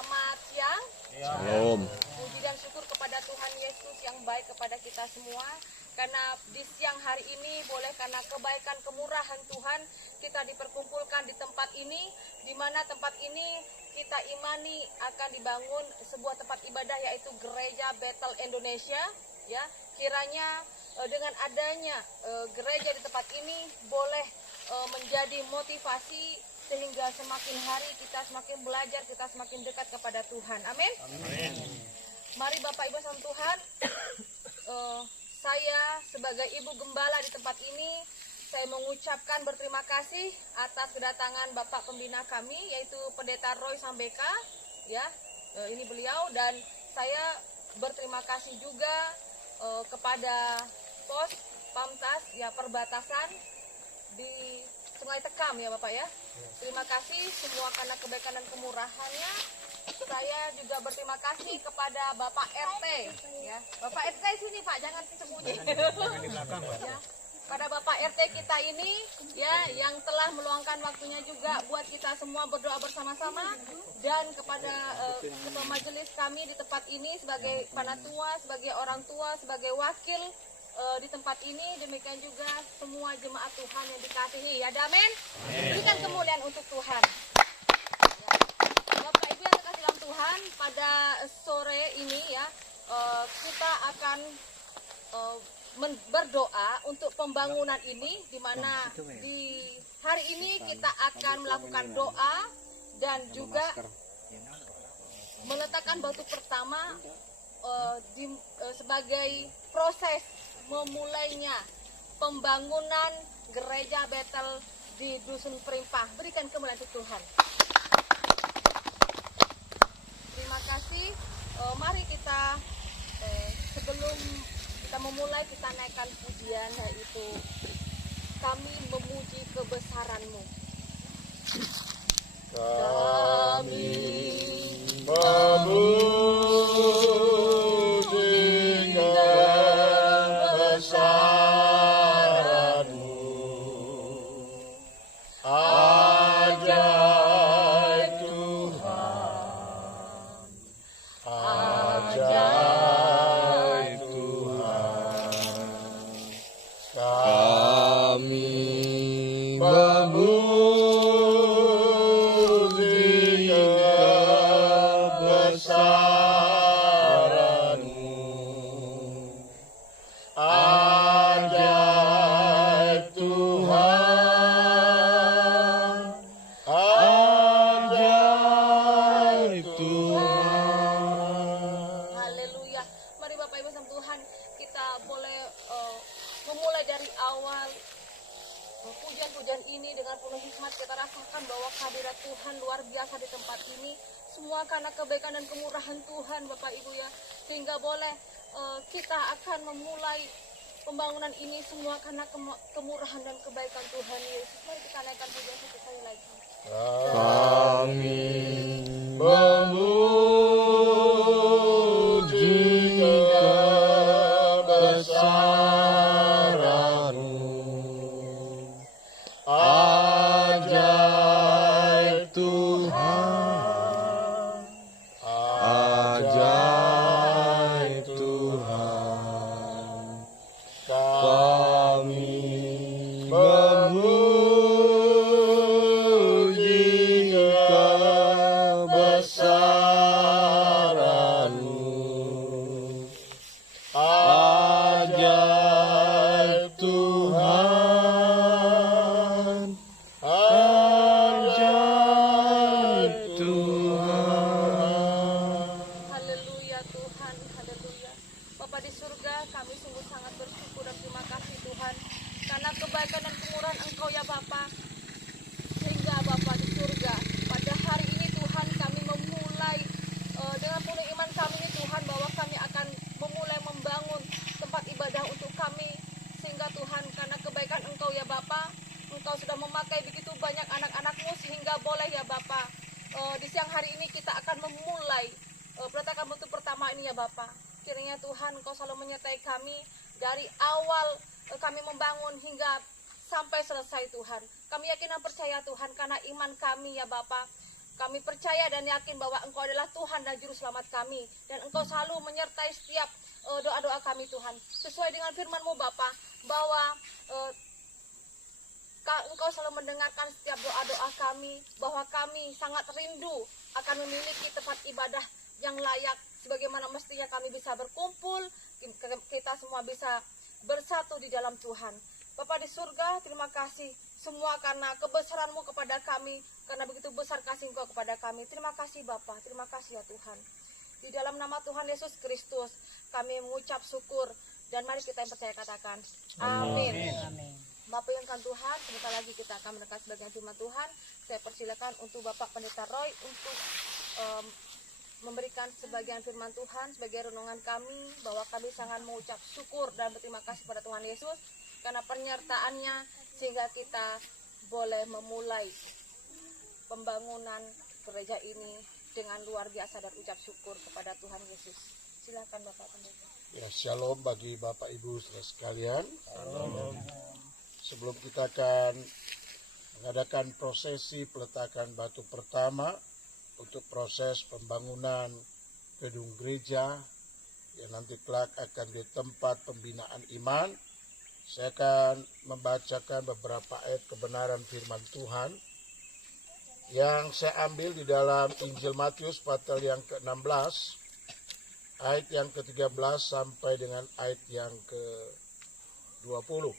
Selamat siang. Shalom. Puji dan syukur kepada Tuhan Yesus yang baik kepada kita semua. Karena di siang hari ini boleh karena kebaikan kemurahan Tuhan kita diperkumpulkan di tempat ini, di mana tempat ini kita imani akan dibangun sebuah tempat ibadah yaitu Gereja Bethel Indonesia. Ya, kiranya dengan adanya gereja di tempat ini boleh menjadi motivasi sehingga semakin hari kita semakin belajar, kita semakin dekat kepada Tuhan. Amin. Amin. Mari Bapak Ibu sama Tuhan, saya sebagai Ibu Gembala di tempat ini, saya mengucapkan berterima kasih atas kedatangan Bapak Pembina kami, yaitu Pendeta Roy Sambeka, ya, ini beliau, dan saya berterima kasih juga kepada pos Pamtas, ya, perbatasan di Sungai Tekam, ya Bapak ya. Terima kasih semua karena kebaikan dan kemurahannya. Saya juga berterima kasih kepada Bapak RT, ya. Bapak RT sini Pak, jangan sembunyi. Ya. Pada Bapak RT kita ini, ya, yang telah meluangkan waktunya juga buat kita semua berdoa bersama-sama, dan kepada ketua majelis kami di tempat ini sebagai panatua, sebagai orang tua, sebagai wakil di tempat ini, demikian juga semua jemaat Tuhan yang dikasihi, ya, amin. Berikan kemuliaan untuk Tuhan. Ya. Bapak Ibu yang terkasih dalam Tuhan, pada sore ini, ya, kita akan berdoa untuk pembangunan ini, di mana di hari ini kita akan melakukan doa dan juga meletakkan batu pertama sebagai proses memulainya pembangunan Gereja Bethel di Dusun Perimpah. Berikan kemuliaan untuk Tuhan. Terima kasih. Mari kita sebelum kita memulai, kita naikkan pujian, yaitu kami memuji kebesaran-Mu. Kami memuji karena kebaikan dan kemurahan Tuhan, Bapak Ibu, ya, sehingga boleh kita akan memulai pembangunan ini semua karena kemurahan dan kebaikan Tuhan Yesus. Mari kita naikkan pujian sekali lagi. Kami memuji kebesaran-Mu, ajaib Tuhan. Di siang hari ini kita akan memulai peletakan batu pertama ini, ya Bapak. Kiranya Tuhan Engkau selalu menyertai kami dari awal kami membangun hingga sampai selesai, Tuhan. Kami yakin dan percaya, Tuhan, karena iman kami, ya Bapak, Kami percaya dan yakin bahwa Engkau adalah Tuhan dan Juru Selamat kami. Dan Engkau selalu menyertai setiap doa-doa kami Tuhan. Sesuai dengan firman-Mu Bapa, bahwa Engkau selalu mendengarkan setiap doa-doa kami, bahwa kami sangat rindu akan memiliki tempat ibadah yang layak, sebagaimana mestinya kami bisa berkumpul, kita semua bisa bersatu di dalam Tuhan. Bapa di surga, terima kasih semua karena kebesaran-Mu kepada kami, karena begitu besar kasih Engkau kepada kami. Terima kasih Bapa, terima kasih ya Tuhan. Di dalam nama Tuhan Yesus Kristus, kami mengucap syukur, dan mari kita yang percaya katakan, amin. Amin. Bapak yang kan Tuhan, sebentar lagi kita akan mendengar sebagian firman Tuhan. Saya persilakan untuk Bapak Pendeta Roy untuk memberikan sebagian firman Tuhan sebagai renungan kami, bahwa kami sangat mengucap syukur dan berterima kasih pada Tuhan Yesus karena penyertaannya sehingga kita boleh memulai pembangunan gereja ini dengan luar biasa, dan ucap syukur kepada Tuhan Yesus. Silakan Bapak Pendeta. Ya, shalom bagi Bapak Ibu saudara sekalian. Shalom. Sebelum kita akan mengadakan prosesi peletakan batu pertama untuk proses pembangunan gedung gereja yang nanti kelak akan di tempat pembinaan iman, saya akan membacakan beberapa ayat kebenaran firman Tuhan yang saya ambil di dalam Injil Matius pasal yang ke-16, ayat yang ke-13 sampai dengan ayat yang ke-20.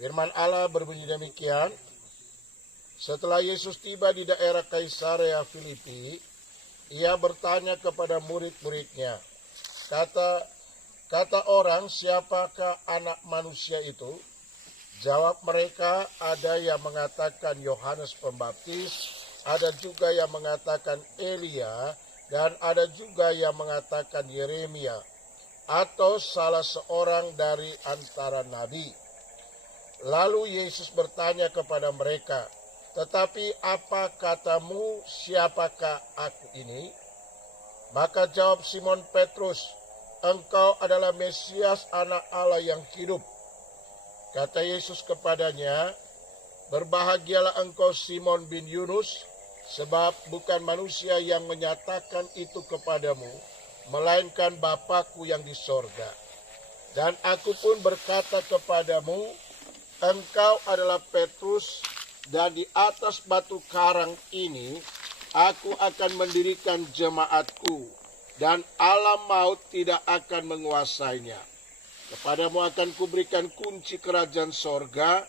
Firman Allah berbunyi demikian. Setelah Yesus tiba di daerah Kaisarea Filipi, ia bertanya kepada murid-muridnya, kata orang, siapakah anak manusia itu? Jawab mereka, ada yang mengatakan Yohanes Pembaptis, ada juga yang mengatakan Elia, dan ada juga yang mengatakan Yeremia, atau salah seorang dari antara nabi. Lalu Yesus bertanya kepada mereka, tetapi apa katamu, siapakah aku ini? Maka jawab Simon Petrus, engkau adalah Mesias, anak Allah yang hidup. Kata Yesus kepadanya, berbahagialah engkau Simon bin Yunus, sebab bukan manusia yang menyatakan itu kepadamu, melainkan Bapa-Ku yang di sorga. Dan aku pun berkata kepadamu, engkau adalah Petrus, dan di atas batu karang ini aku akan mendirikan jemaatku, dan alam maut tidak akan menguasainya. Kepadamu akan kuberikan kunci kerajaan sorga.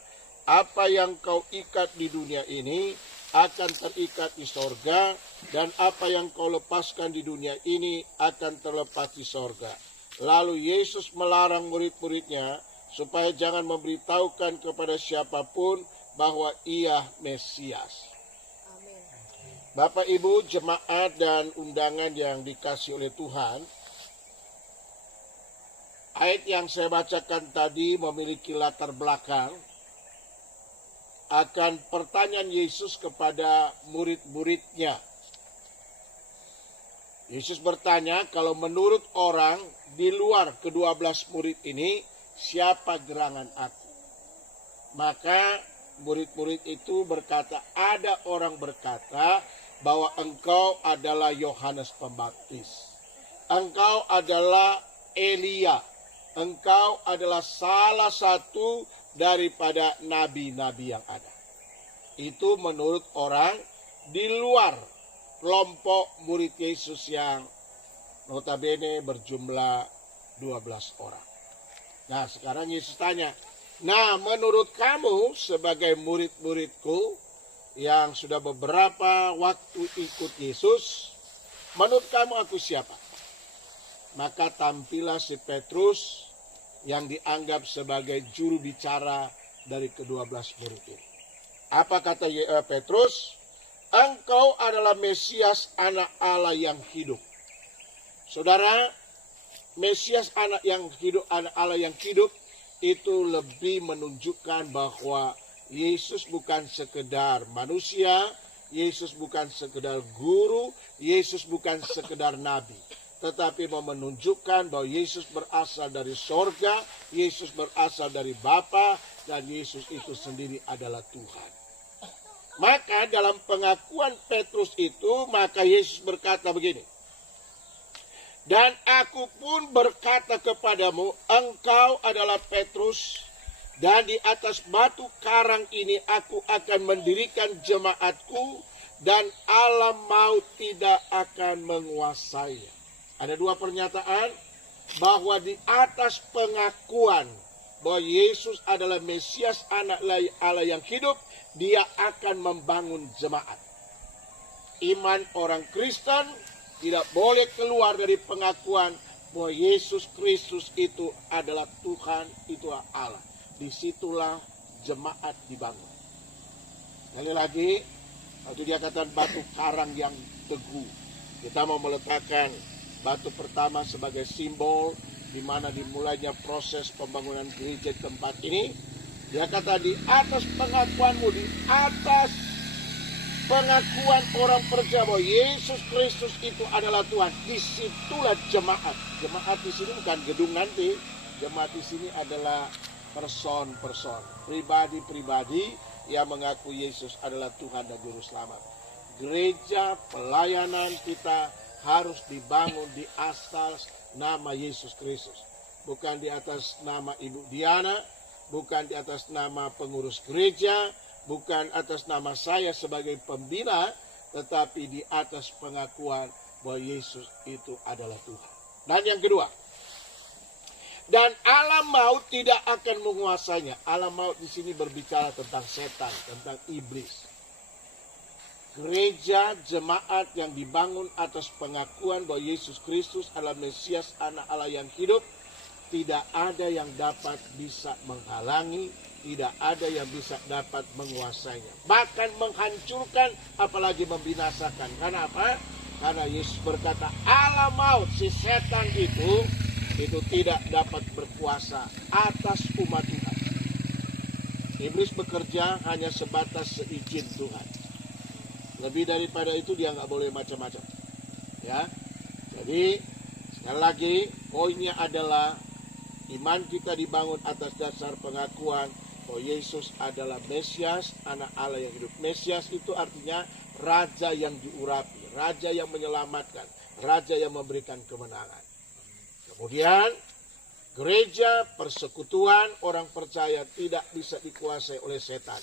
Apa yang kau ikat di dunia ini akan terikat di sorga, dan apa yang kau lepaskan di dunia ini akan terlepas di sorga. Lalu Yesus melarang murid-muridnya supaya jangan memberitahukan kepada siapapun bahwa ia Mesias. Amin. Bapak Ibu jemaat dan undangan yang dikasih oleh Tuhan, ayat yang saya bacakan tadi memiliki latar belakang akan pertanyaan Yesus kepada murid-muridnya. Yesus bertanya, kalau menurut orang di luar ke-12 murid ini, siapa gerangan aku? Maka murid-murid itu berkata, ada orang berkata bahwa engkau adalah Yohanes Pembaptis. Engkau adalah Elia. Engkau adalah salah satu daripada nabi-nabi yang ada. Itu menurut orang di luar kelompok murid Yesus yang notabene berjumlah 12 orang. Nah, sekarang Yesus tanya, nah, menurut kamu sebagai murid-muridku yang sudah beberapa waktu ikut Yesus, menurut kamu aku siapa? Maka tampillah si Petrus yang dianggap sebagai juru bicara dari ke-12 murid ini. Apa kata Petrus? Engkau adalah Mesias, anak Allah yang hidup. Saudara, Mesias anak yang hidup, anak Allah yang hidup, itu lebih menunjukkan bahwa Yesus bukan sekedar manusia, Yesus bukan sekedar guru, Yesus bukan sekedar nabi. Tetapi menunjukkan bahwa Yesus berasal dari sorga, Yesus berasal dari Bapa, dan Yesus itu sendiri adalah Tuhan. Maka dalam pengakuan Petrus itu, maka Yesus berkata begini, dan aku pun berkata kepadamu, engkau adalah Petrus, dan di atas batu karang ini aku akan mendirikan jemaatku, dan alam maut tidak akan menguasainya. Ada dua pernyataan bahwa di atas pengakuan bahwa Yesus adalah Mesias, anak Allah yang hidup, dia akan membangun jemaat. Iman orang Kristen tidak boleh keluar dari pengakuan bahwa Yesus Kristus itu adalah Tuhan, itu Allah. Disitulah jemaat dibangun. Sekali lagi, waktu dia katakan batu karang yang teguh. Kita mau meletakkan batu pertama sebagai simbol di mana dimulainya proses pembangunan gereja tempat ini. Dia kata di atas pengakuanmu, di atas pengakuan orang percaya bahwa Yesus Kristus itu adalah Tuhan, disitulah jemaat. Jemaat di sini bukan gedung nanti. Jemaat di sini adalah person-person, pribadi-pribadi yang mengaku Yesus adalah Tuhan dan Juru Selamat. Gereja pelayanan kita harus dibangun di atas nama Yesus Kristus. Bukan di atas nama Ibu Diana, bukan di atas nama pengurus gereja, bukan atas nama saya sebagai pembina, tetapi di atas pengakuan bahwa Yesus itu adalah Tuhan. Dan yang kedua, dan alam maut tidak akan menguasainya. Alam maut di sini berbicara tentang setan, tentang iblis. Gereja, jemaat yang dibangun atas pengakuan bahwa Yesus Kristus adalah Mesias, anak Allah yang hidup, tidak ada yang dapat bisa menghalangi, tidak ada yang bisa dapat menguasainya. Bahkan menghancurkan, apalagi membinasakan. Karena apa? Karena Yesus berkata, alam maut, si setan itu tidak dapat berkuasa atas umat Tuhan. Iblis bekerja hanya sebatas seizin Tuhan. Lebih daripada itu dia nggak boleh macam-macam. Ya, jadi sekali lagi poinnya adalah iman kita dibangun atas dasar pengakuan bahwa Yesus adalah Mesias, anak Allah yang hidup. Mesias itu artinya raja yang diurapi, raja yang menyelamatkan, raja yang memberikan kemenangan. Kemudian gereja, persekutuan orang percaya tidak bisa dikuasai oleh setan,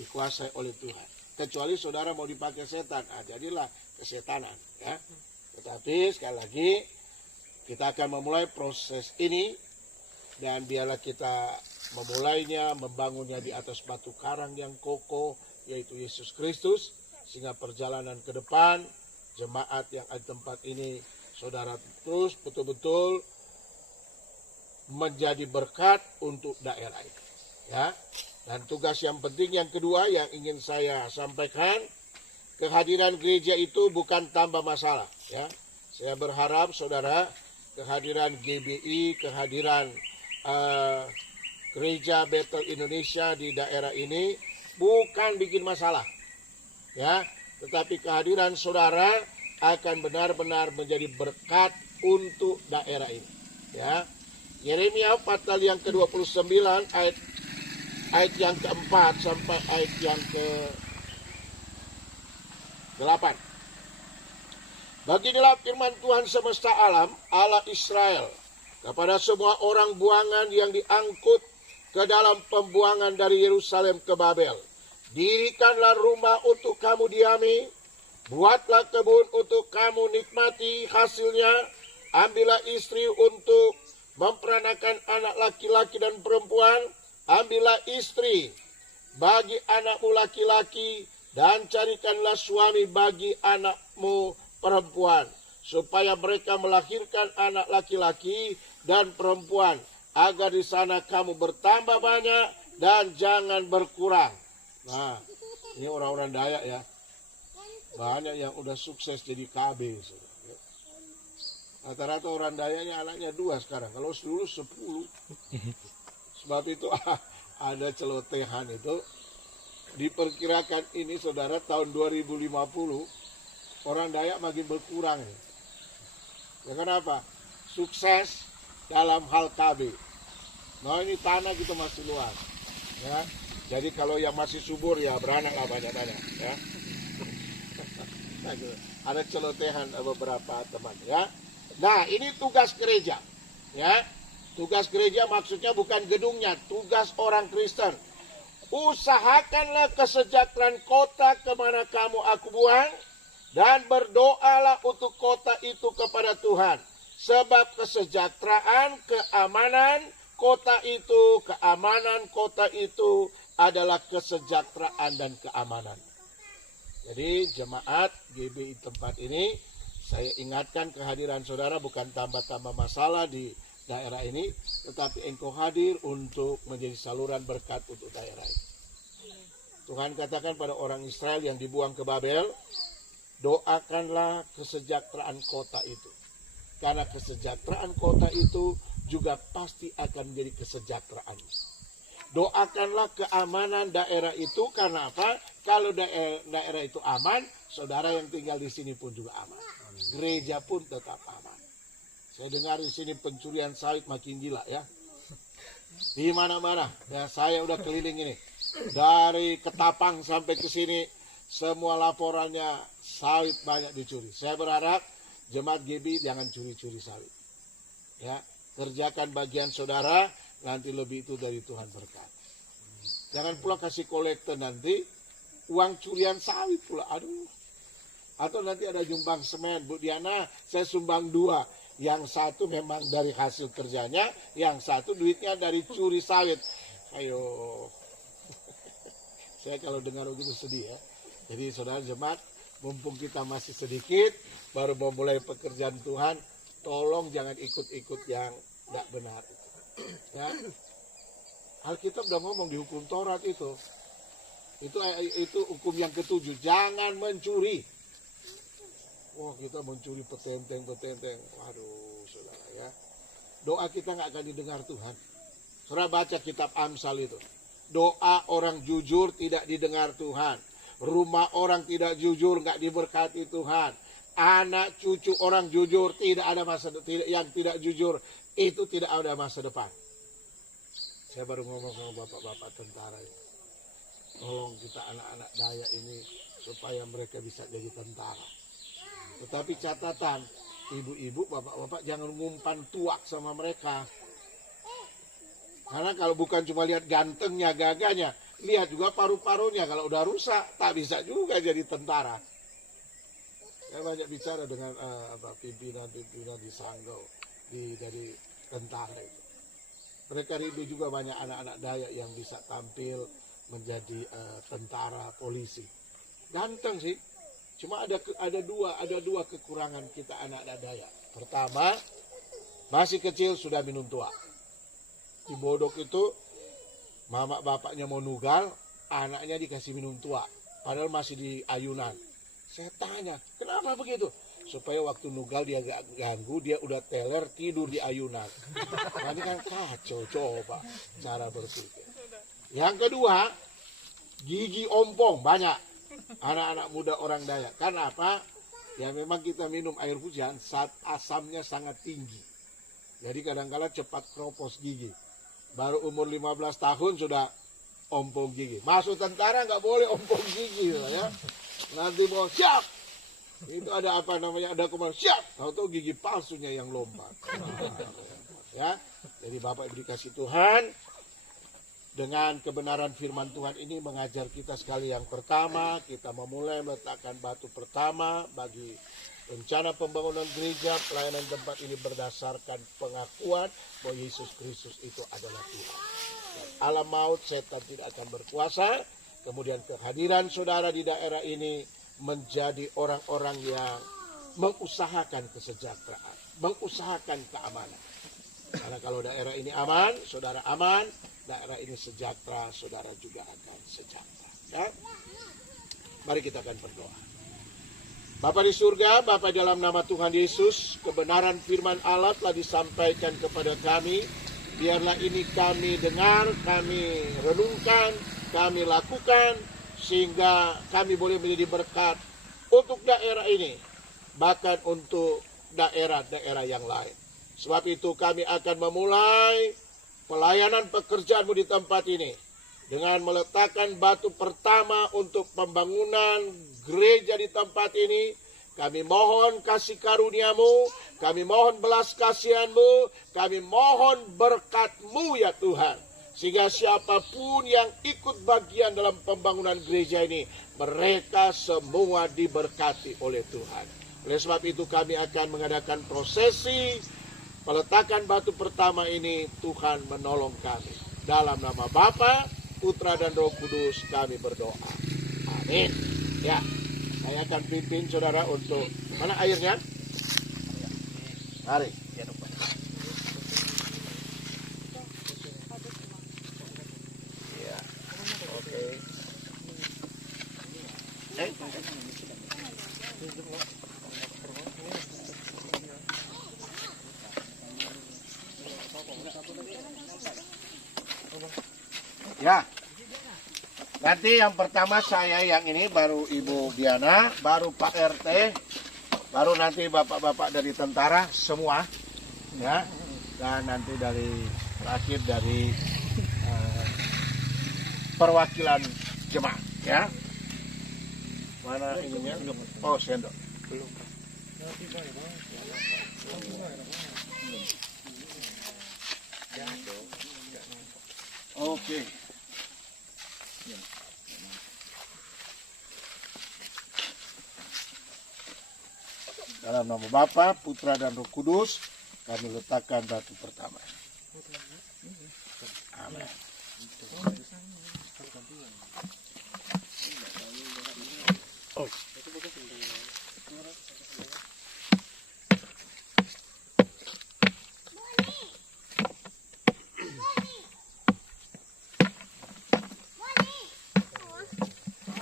dikuasai oleh Tuhan. Kecuali saudara mau dipakai setan, jadilah kesetanan. Ya. Tetapi sekali lagi kita akan memulai proses ini, dan biarlah kita memulainya, membangunnya di atas batu karang yang kokoh, yaitu Yesus Kristus, sehingga perjalanan ke depan jemaat yang ada di tempat ini, saudara terus betul-betul menjadi berkat untuk daerah ini. Ya. Dan tugas yang penting yang kedua yang ingin saya sampaikan, kehadiran gereja itu bukan tambah masalah. Ya. Saya berharap saudara, kehadiran GBI, kehadiran Gereja Bethel Indonesia di daerah ini bukan bikin masalah. Ya, tetapi kehadiran saudara akan benar-benar menjadi berkat untuk daerah ini. Ya. Yeremia pasal yang ke-29 ayat yang ke-4 sampai ayat yang ke-8. Beginilah firman Tuhan semesta alam, Allah Israel, kepada semua orang buangan yang diangkut ke dalam pembuangan dari Yerusalem ke Babel. Dirikanlah rumah untuk kamu diami, buatlah kebun untuk kamu nikmati hasilnya, ambillah istri untuk memperanakan anak laki-laki dan perempuan, ambillah istri bagi anakmu laki-laki, dan carikanlah suami bagi anakmu perempuan, supaya mereka melahirkan anak laki-laki dan perempuan, agar di sana kamu bertambah banyak dan jangan berkurang. Nah, ini orang-orang Dayak ya, banyak yang udah sukses jadi KB. Rata-rata orang Dayaknya anaknya 2 sekarang, kalau dulu 10. Sebab itu ada celotehan itu. Diperkirakan ini saudara tahun 2050 orang Dayak makin berkurang. Ya kenapa? Sukses dalam hal KB. Nah ini tanah kita masih luas. Ya. Jadi kalau yang masih subur ya beranak lah banyak-banyak ya. Ada celotehan beberapa teman ya. Nah, ini tugas gereja ya. Tugas gereja maksudnya bukan gedungnya, tugas orang Kristen. Usahakanlah kesejahteraan kota kemana kamu aku buang, dan berdoalah untuk kota itu kepada Tuhan. Sebab kesejahteraan, keamanan kota itu adalah kesejahteraan dan keamanan. Jadi jemaat GBI tempat ini, saya ingatkan kehadiran saudara bukan tambah-tambah masalah di daerah ini, tetapi engkau hadir untuk menjadi saluran berkat untuk daerah ini. Tuhan katakan pada orang Israel yang dibuang ke Babel, doakanlah kesejahteraan kota itu. Karena kesejahteraan kota itu juga pasti akan menjadi kesejahteraan. Doakanlah keamanan daerah itu, karena apa? Kalau daerah itu aman, saudara yang tinggal di sini pun juga aman. Gereja pun tetap aman. Saya dengar di sini pencurian sawit makin gila ya. Di mana-mana. Ya, saya udah keliling ini. Dari Ketapang sampai ke sini, semua laporannya sawit banyak dicuri. Saya berharap jemaat GB jangan curi-curi sawit. Ya, kerjakan bagian saudara, nanti lebih itu dari Tuhan berkat. Jangan pula kasih kolektor nanti uang curian sawit pula. Aduh. Atau nanti ada nyumbang semen, Bu Diana, saya sumbang 2. Yang satu memang dari hasil kerjanya, yang satu duitnya dari curi sawit. Ayo. Saya kalau dengar begitu sedih ya. Jadi saudara jemaat, mumpung kita masih sedikit, baru mau mulai pekerjaan Tuhan, tolong jangan ikut-ikut yang tidak benar. Ya. Alkitab udah ngomong di hukum Taurat itu. Itu hukum yang ke-7, jangan mencuri. Wah, kita mencuri petenteng. Waduh, saudara ya. Doa kita nggak akan didengar Tuhan. Saudara baca kitab Amsal itu. Doa orang jujur tidak didengar Tuhan. Rumah orang tidak jujur nggak diberkati Tuhan. Anak cucu orang jujur tidak ada yang tidak jujur itu tidak ada masa depan. Saya baru ngomong sama bapak-bapak tentara ini. Tolong kita anak-anak Dayak ini supaya mereka bisa jadi tentara. Tetapi catatan, ibu-ibu, bapak-bapak jangan ngumpan tuak sama mereka. Karena kalau bukan cuma lihat gantengnya, gagahnya, lihat juga paru-parunya. Kalau udah rusak, tak bisa juga jadi tentara. Saya banyak bicara dengan pimpinan-pimpinan di Sanggau, dari tentara itu. Mereka rindu juga banyak anak-anak Dayak yang bisa tampil menjadi tentara, polisi. Ganteng sih. Cuma ada dua kekurangan kita anak-anak Dayak. Pertama, masih kecil sudah minum tua. Di Bodok itu, mama bapaknya mau nugal, anaknya dikasih minum tua. Padahal masih di ayunan. Saya tanya, kenapa begitu? Supaya waktu nugal dia gak ganggu, dia udah teler tidur di ayunan. Nah, ini kan kacau, coba cara berpikir. Yang kedua, gigi ompong banyak. Anak-anak muda orang Dayak. Karena apa? Ya memang kita minum air hujan saat asamnya sangat tinggi. Jadi kadang-kadang cepat kropos gigi. Baru umur 15 tahun sudah ompong gigi. Masuk tentara nggak boleh ompong gigi ya. Nanti mau siap. Itu ada apa namanya? Ada komando siap. Tahu-tahu gigi palsunya yang lompat. Ya. Jadi Bapak Ibu dikasih Tuhan, dengan kebenaran firman Tuhan ini mengajar kita sekali. Yang pertama, kita memulai meletakkan batu pertama bagi rencana pembangunan gereja. Pelayanan tempat ini berdasarkan pengakuan bahwa Yesus Kristus itu adalah Tuhan. Dan alam maut, setan tidak akan berkuasa. Kemudian kehadiran saudara di daerah ini menjadi orang-orang yang mengusahakan kesejahteraan, mengusahakan keamanan. Karena kalau daerah ini aman, saudara aman, daerah ini sejahtera, saudara juga akan sejahtera. Ya? Mari kita akan berdoa. Bapa di surga, Bapa dalam nama Tuhan Yesus, kebenaran firman Allah telah disampaikan kepada kami. Biarlah ini kami dengar, kami renungkan, kami lakukan, sehingga kami boleh menjadi berkat untuk daerah ini, bahkan untuk daerah-daerah yang lain. Sebab itu kami akan memulai pelayanan pekerjaanmu di tempat ini dengan meletakkan batu pertama untuk pembangunan gereja di tempat ini. Kami mohon kasih karunia-Mu, kami mohon belas kasihan-Mu, kami mohon berkat-Mu ya Tuhan. Sehingga siapapun yang ikut bagian dalam pembangunan gereja ini, mereka semua diberkati oleh Tuhan. Oleh sebab itu kami akan mengadakan prosesi peletakan batu pertama ini. Tuhan menolong kami. Dalam nama Bapa, Putra dan Roh Kudus kami berdoa. Amin. Ya, saya akan pimpin saudara untuk mana airnya? Mari. Ya. Oke. Ya. Nanti yang pertama saya yang ini, baru Ibu Diana, baru Pak RT, baru nanti bapak-bapak dari tentara semua, ya, dan nanti dari terakhir dari perwakilan jemaat, ya. Mana ininya? Oh, sendok. Belum. Oke. Dalam nama Bapa, Putra dan Roh Kudus, kami letakkan batu pertama. Amin. Oh.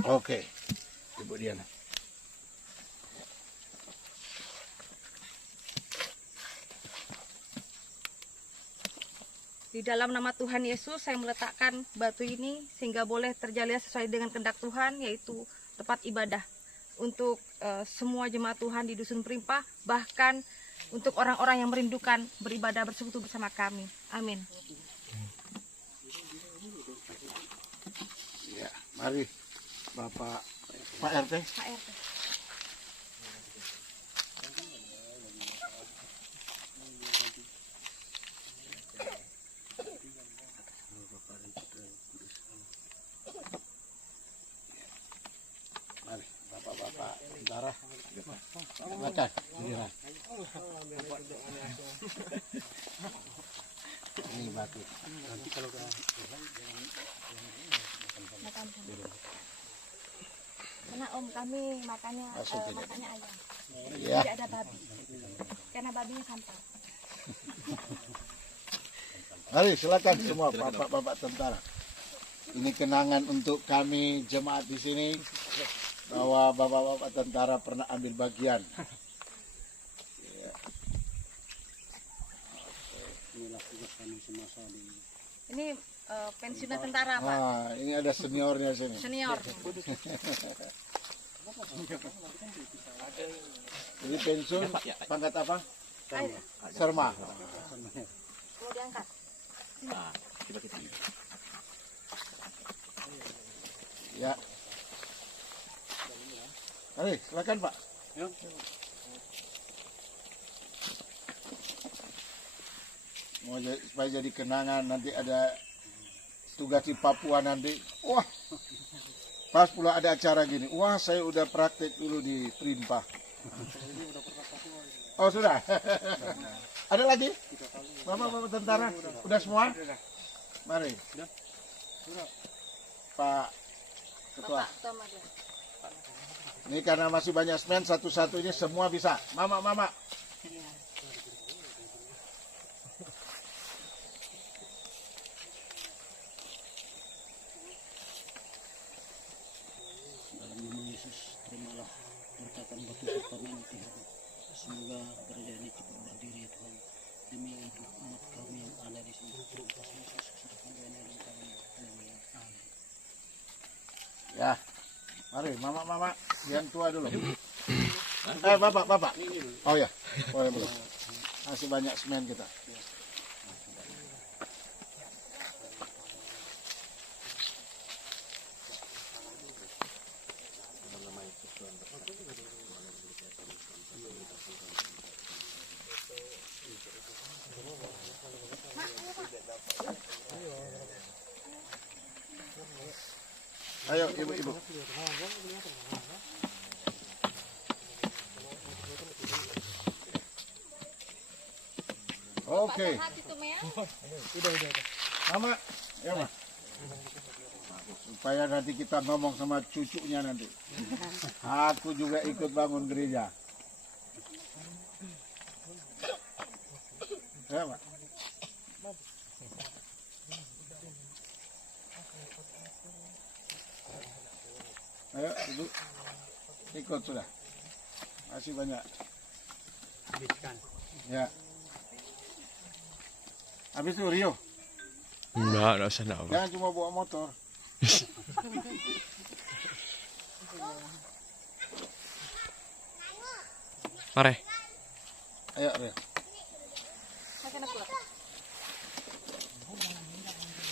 Oke, Ibu Diana. Di dalam nama Tuhan Yesus, saya meletakkan batu ini sehingga boleh terjalin sesuai dengan kehendak Tuhan, yaitu tempat ibadah untuk semua jemaat Tuhan di Dusun Perimpah, bahkan untuk orang-orang yang merindukan beribadah bersekutu bersama kami. Amin. Ya, mari Bapak Pak RT. Pak RT. Mari Bapak-bapak tentara. Macan. Ini batu. Nanti kalau Karena Om, kami makannya Masukin. makannya ayam. Ya. Tidak ada babi. Karena babinya sampah. Mari silakan semua bapak-bapak tentara. Ini kenangan untuk kami jemaat di sini bahwa bapak-bapak tentara pernah ambil bagian. Ya. Ini pensiunan tentara, Pak. Nah, ini ada seniornya sini. Senior. Jadi pensiun pangkat apa? Ayo, Serma. mau diangkat. Ya. Mari, silakan Pak. Supaya jadi kenangan, nanti ada tugas di Papua nanti. Wah, pas pula ada acara gini. Wah, saya udah praktek dulu di Perimpah. Oh sudah. Ada lagi? Bapak-bapak tentara, udah semua? Mari. Pak Ketua. Ini karena masih banyak semen, satu-satu ini semua bisa. Mama. Dalam nama Yesus, terimalah berkatan batu pertama ini Tuhan. Semoga gereja ini cepat berdiri ya Tuhan. Demi umat kami yang ada di sini. Terima kasih Yesus, serahkan dunia dalam kami. Amin. Ya. Mari, mama, yang tua dulu. Bapak. Oh ya, boleh belum. Masih banyak semen kita. Ayo ibu-ibu. Oke. Mama, ya Ma. Supaya nanti kita ngomong sama cucunya nanti. Aku juga ikut bangun gereja. Ya Ma. Ayo ibu, ikut sudah. Masih banyak. Habiskan. Ya. Habis itu Rio. Enggak usah enggak apa. Jangan cuma bawa motor. Mare. Ayo Rio.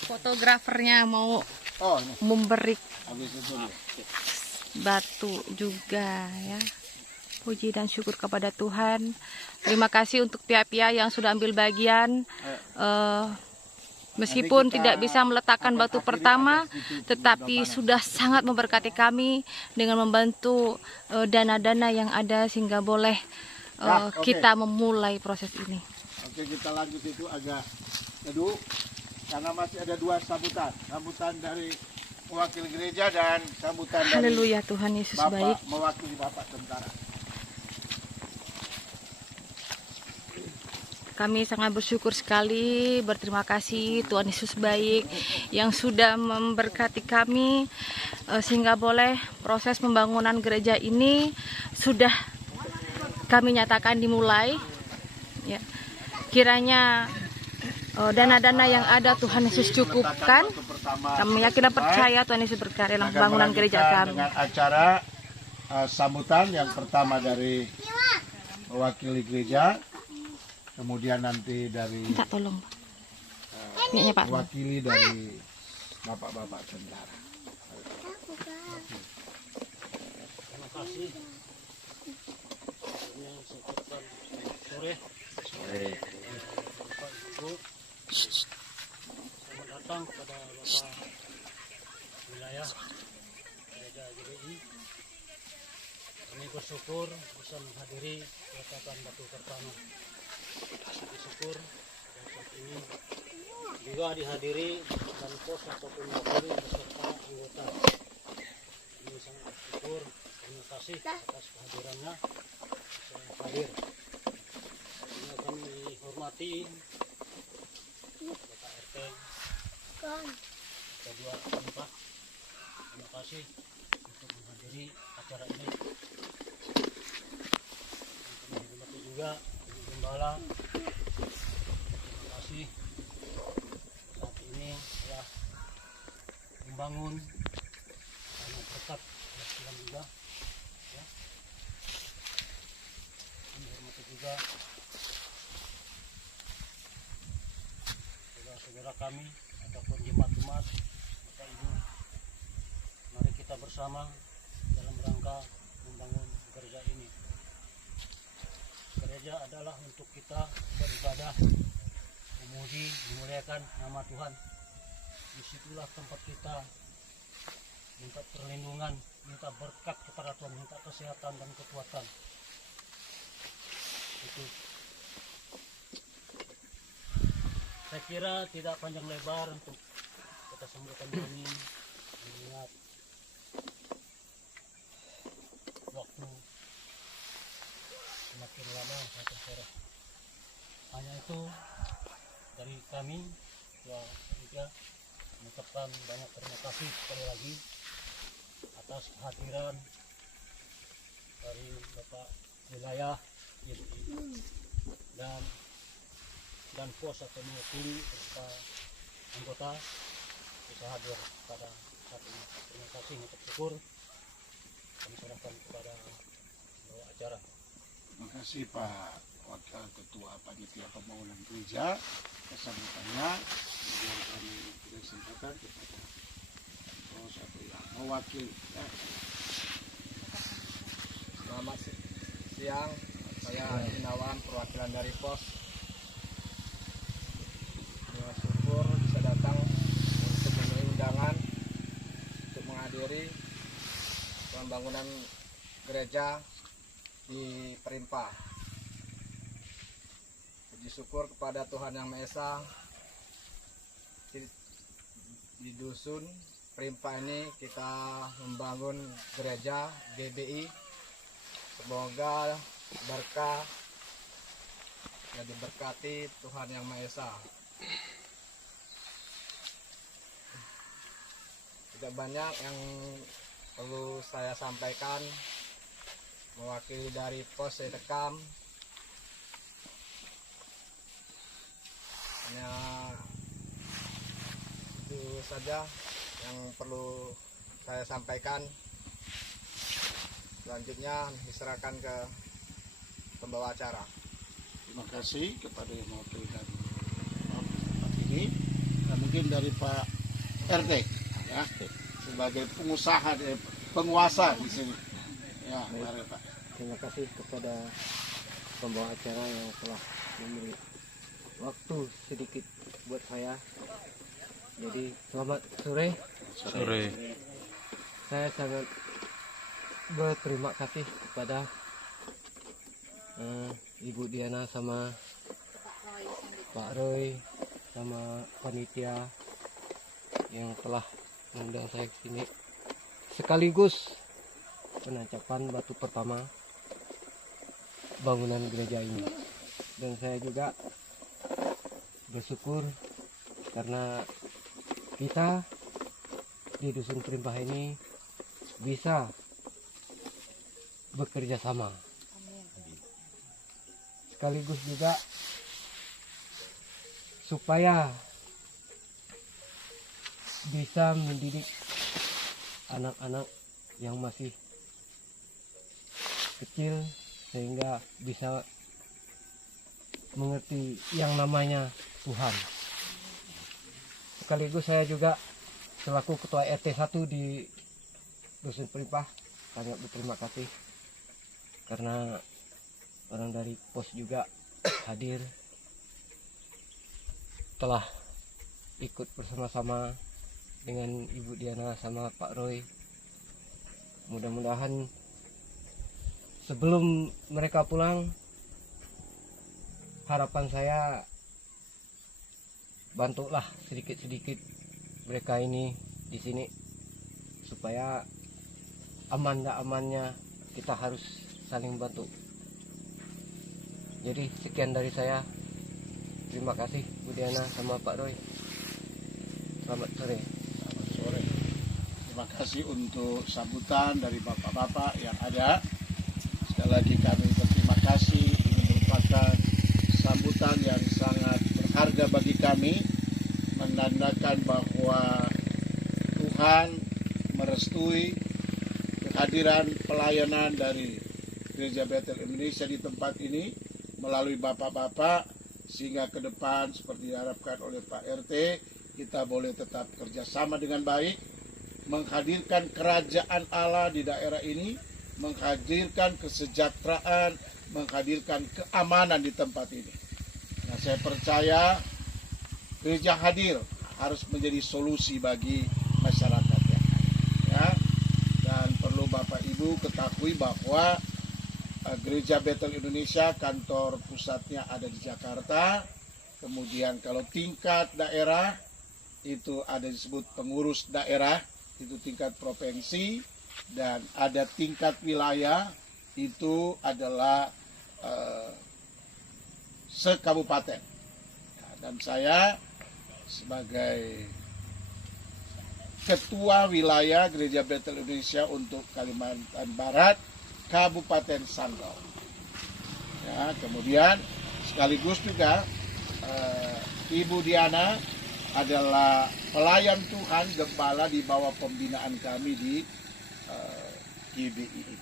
Fotografernya mau Oh ini. memberi Habis itu Rio. batu juga ya. Puji dan syukur kepada Tuhan. Terima kasih untuk pihak-pihak yang sudah ambil bagian. Meskipun tidak bisa meletakkan batu pertama, tetapi sudah sangat memberkati kami dengan membantu dana-dana yang ada sehingga boleh kita memulai proses ini. Oke, kita lanjut itu agak teduh karena masih ada dua sambutan. Sambutan dari mewakili gereja dan sambutan dari Haleluya, Tuhan Yesus Bapak baik. mewakili Bapak tentara. Kami sangat bersyukur sekali, berterima kasih Tuhan Yesus baik yang sudah memberkati kami sehingga boleh proses pembangunan gereja ini sudah kami nyatakan dimulai. Ya. Kiranya dana-dana yang ada Tuhan Yesus cukupkan. Kami yakin dan percaya Tuhan Yesus berkarya dalam pembangunan gereja kami. Dengan acara sambutan yang pertama dari mewakili gereja. Kemudian nanti dari Minta tolong. Ini Pak. wakili dari bapak-bapak tentara. Terima kasih. Sore. Bapak Ibu. Selamat datang kepada Bapak wilayah Gereja GBI. Kami bersyukur bisa menghadiri peletakan batu pertama. Bersyukur dan saat ini juga dihadiri dan pos ataupun wakil beserta anggota. Kami sangat bersyukur, terima kasih atas kehadirannya saya hadir. Sehingga kami hormati Bapak RT kedua tempat. Terima kasih untuk menghadiri acara ini. Dan kami hormati juga Ibu Gembala. Terima kasih saat ini telah membangun karena berkat Tuhan juga. Ya. Kami hormati juga saudara-saudara kami ataupun jemaat-jemaat, Bapak Ibu. Mari kita bersama dalam rangka membangun gereja ini. Gereja adalah untuk kita beribadah, memuji, memuliakan nama Tuhan. Disitulah tempat kita minta perlindungan, minta berkat kepada Tuhan, minta kesehatan dan kekuatan. Itu. Saya kira tidak panjang lebar untuk kita sambutkan ini, mengingat waktu semakin lama semakin sore. Hanya itu dari kami Ketua Gereja mengucapkan banyak terima kasih sekali lagi atas kehadiran dari Bapak Wilayah dan pos atau mewakili beserta anggota bisa hadir pada saat ini. Terima kasih untuk syukur kami serahkan kepada pembawa acara. Terima kasih Pak Wakil Ketua Panitia Pembangunan Gereja kesambutannya. Kemudian kami beri kesempatan kepada satu yang mewakili. Selamat siang, saya Gunawan, perwakilan dari POS. Syukur bisa datang untuk memenuhi undangan untuk menghadiri berdiri pembangunan gereja di Perimpah. Puji syukur kepada Tuhan Yang Maha Esa, di dusun Perimpah ini kita membangun gereja GBI. Semoga berkah dan diberkati Tuhan Yang Maha Esa. Tidak banyak yang perlu saya sampaikan mewakili dari pos Sedekam. Hanya itu saja yang perlu saya sampaikan. Selanjutnya diserahkan ke pembawa acara. Terima kasih kepada yang mewakili dari tempat ini. Nah, mungkin dari Pak RT ya, sebagai pengusaha, penguasa di sini. Ya, mari Pak. Terima kasih kepada pembawa acara yang telah memberi waktu sedikit buat saya. Jadi selamat sore. Sore. Saya sangat berterima kasih kepada Ibu Diana sama Pak Roy sama panitia yang telah mengundang saya ke sini, sekaligus penancapan batu pertama bangunan gereja ini. Dan saya juga bersyukur karena kita di dusun Perimpah ini bisa bekerja sama, sekaligus juga supaya bisa mendidik anak-anak yang masih kecil sehingga bisa mengerti yang namanya Tuhan. Sekaligus saya juga selaku ketua RT 1 di dusun Perimpah sangat berterima kasih karena orang dari pos juga hadir, telah ikut bersama-sama dengan Ibu Diana sama Pak Roy. Mudah-mudahan sebelum mereka pulang, harapan saya bantulah sedikit-sedikit mereka ini di sini supaya aman gak amannya kita harus saling bantu. Jadi sekian dari saya. Terima kasih Bu Diana sama Pak Roy. Selamat sore. Selamat sore. Terima kasih untuk sambutan dari bapak-bapak yang ada. Sekali lagi kami berterima kasih. Ini merupakan sambutan yang sangat berharga bagi kami, menandakan bahwa Tuhan merestui kehadiran pelayanan dari Gereja Betel Indonesia di tempat ini melalui bapak-bapak, sehingga ke depan seperti diharapkan oleh Pak RT kita boleh tetap kerjasama dengan baik, menghadirkan kerajaan Allah di daerah ini, menghadirkan kesejahteraan, menghadirkan keamanan di tempat ini. Nah, saya percaya gereja hadir harus menjadi solusi bagi masyarakat ya. Dan perlu Bapak Ibu ketahui bahwa Gereja Betel Indonesia kantor pusatnya ada di Jakarta. Kemudian kalau tingkat daerah itu ada disebut pengurus daerah, itu tingkat provinsi, dan ada tingkat wilayah itu adalah sekabupaten. Dan saya sebagai ketua wilayah Gereja Betel Indonesia untuk Kalimantan Barat, Kabupaten Sanggau. Ya, kemudian sekaligus juga Ibu Diana adalah pelayan Tuhan gembala di bawah pembinaan kami di GBI ini.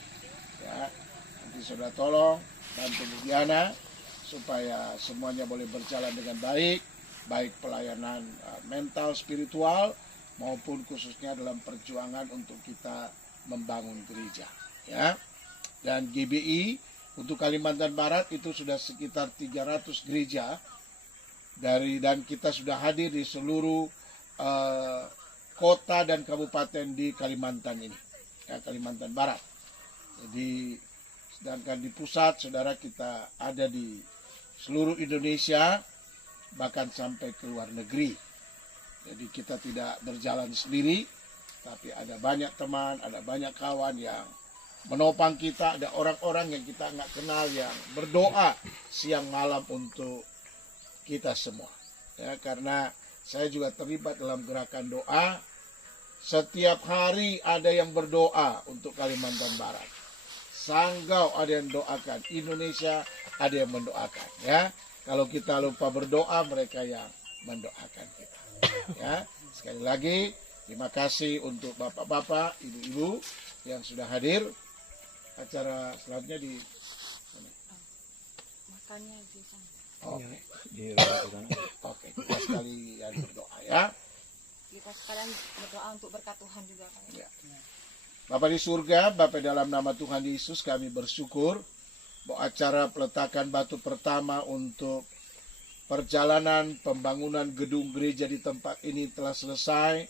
Ya, nanti saudara tolong bantu Ibu Diana supaya semuanya boleh berjalan dengan baik, baik pelayanan mental, spiritual, maupun khususnya dalam perjuangan untuk kita membangun gereja. Ya. Dan GBI untuk Kalimantan Barat itu sudah sekitar 300 gereja dan kita sudah hadir di seluruh kota dan kabupaten di Kalimantan ini, ya, Kalimantan Barat. Jadi sedangkan di pusat saudara kita ada di seluruh Indonesia, bahkan sampai ke luar negeri. Jadi kita tidak berjalan sendiri, tapi ada banyak teman, ada banyak kawan yang menopang kita, ada orang-orang yang kita nggak kenal yang berdoa siang malam untuk kita semua. Ya, karena saya juga terlibat dalam gerakan doa. Setiap hari ada yang berdoa untuk Kalimantan Barat. Sanggau ada yang doakan, Indonesia ada yang mendoakan. Ya, kalau kita lupa berdoa, mereka yang mendoakan kita. Ya, sekali lagi terima kasih untuk bapak-bapak, ibu-ibu yang sudah hadir. Acara selanjutnya di Makannya di sana. Oke. Oke, kita sekalian berdoa ya. Kita sekalian berdoa untuk berkat Tuhan juga kan. Ya. Bapa di surga, Bapa dalam nama Tuhan Yesus kami bersyukur bahwa acara peletakan batu pertama untuk perjalanan pembangunan gedung gereja di tempat ini telah selesai,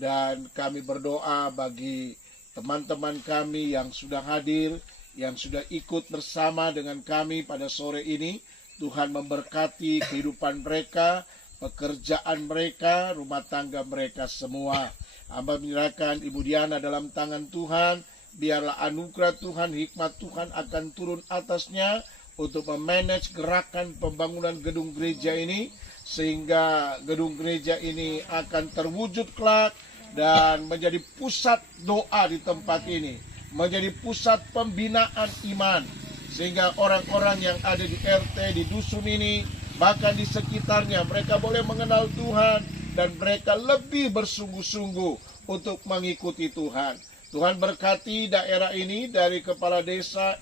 dan kami berdoa bagi teman-teman kami yang sudah hadir, yang sudah ikut bersama dengan kami pada sore ini. Tuhan memberkati kehidupan mereka, pekerjaan mereka, rumah tangga mereka semua. Hamba menyerahkan Ibu Diana dalam tangan Tuhan. Biarlah anugerah Tuhan, hikmat Tuhan akan turun atasnya untuk memanage gerakan pembangunan gedung gereja ini, sehingga gedung gereja ini akan terwujud kelak dan menjadi pusat doa di tempat ini, menjadi pusat pembinaan iman, sehingga orang-orang yang ada di RT, di dusun ini, bahkan di sekitarnya, mereka boleh mengenal Tuhan dan mereka lebih bersungguh-sungguh untuk mengikuti Tuhan. Tuhan berkati daerah ini dari kepala desa,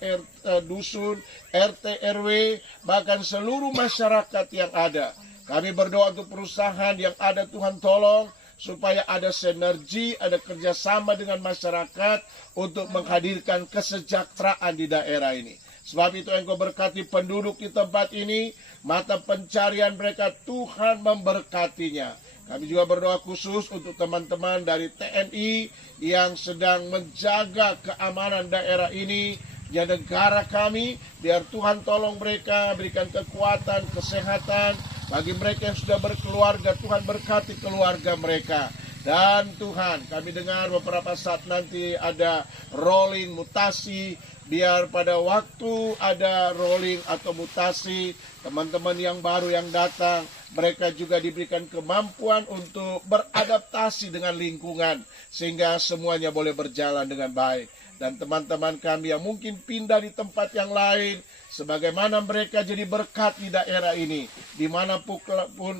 dusun, RT, RW, bahkan seluruh masyarakat yang ada. Kami berdoa untuk perusahaan yang ada, Tuhan tolong supaya ada sinergi, ada kerjasama dengan masyarakat untuk menghadirkan kesejahteraan di daerah ini. Sebab itu Engkau berkati penduduk di tempat ini, mata pencarian mereka Tuhan memberkatinya. Kami juga berdoa khusus untuk teman-teman dari TNI yang sedang menjaga keamanan daerah ini, di negara kami. Biar Tuhan tolong mereka, berikan kekuatan, kesehatan. Bagi mereka yang sudah berkeluarga, Tuhan berkati keluarga mereka. Dan Tuhan, kami dengar beberapa saat nanti ada rolling mutasi. Biar pada waktu ada rolling atau mutasi, teman-teman yang baru yang datang, mereka juga diberikan kemampuan untuk beradaptasi dengan lingkungan, sehingga semuanya boleh berjalan dengan baik. Dan teman-teman kami yang mungkin pindah di tempat yang lain, sebagaimana mereka jadi berkat di daerah ini, dimanapun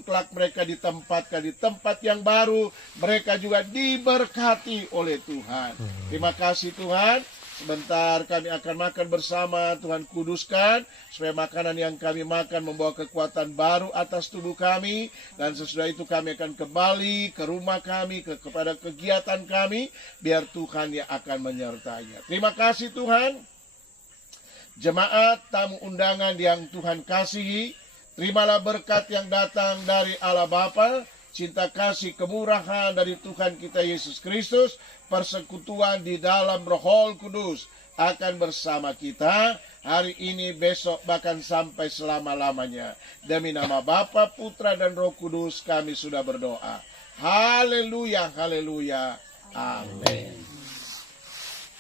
kelak mereka ditempatkan di tempat yang baru, mereka juga diberkati oleh Tuhan. Terima kasih Tuhan. Sebentar kami akan makan bersama. Tuhan kuduskan supaya makanan yang kami makan membawa kekuatan baru atas tubuh kami. Dan sesudah itu kami akan kembali ke rumah kami, kepada kegiatan kami. Biar Tuhan yang akan menyertainya. Terima kasih Tuhan. Jemaat, tamu undangan yang Tuhan kasihi, terimalah berkat yang datang dari Allah Bapa, cinta kasih kemurahan dari Tuhan kita Yesus Kristus, persekutuan di dalam Roh Kudus akan bersama kita hari ini, besok, bahkan sampai selama-lamanya. Demi nama Bapa, Putra, dan Roh Kudus kami sudah berdoa. Haleluya, haleluya, amin.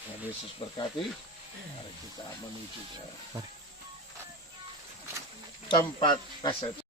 Tuhan Yesus berkati. Mari kita menuju ke tempat resepsi.